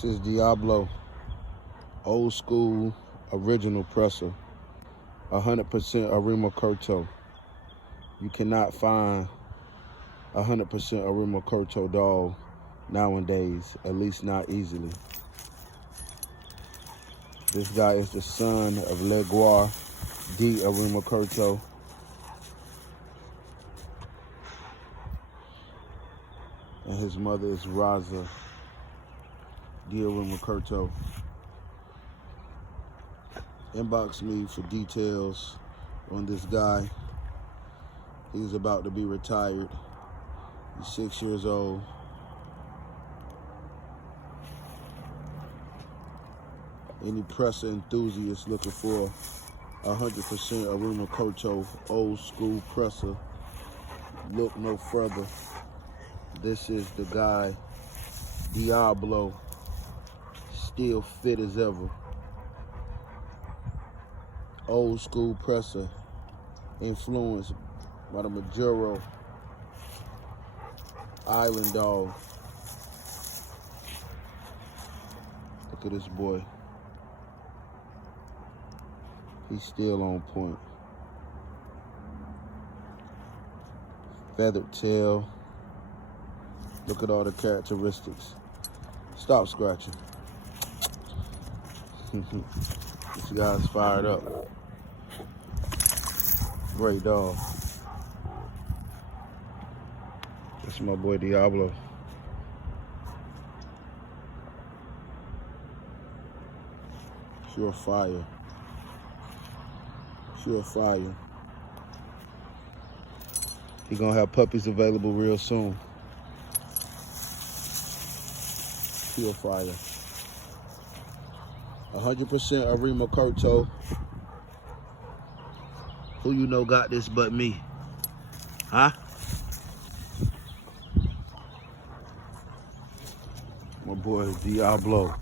This is Diablo, old school, original presser, 100% Irema curto. You cannot find 100% Irema curto dog nowadays, at least not easily. This guy is the son of Leguar, D. Irema curto. And his mother is Raza, D. Irema curto. Inbox me for details on this guy. He's about to be retired. He's 6 years old. Any presser enthusiast looking for 100% Irema curto, old school presser, look no further. This is the guy, Diablo, still fit as ever. Old school presser, influenced by the Majuro Island dog. Look at this boy. He's still on point. Feathered tail. Look at all the characteristics. Stop scratching. This guy's fired up. Great dog. That's my boy Diablo. Pure fire. Pure fire. He gonna have puppies available real soon. Pure fire. 100% Irema curto. Who you know got this but me? Huh? My boy Diablo.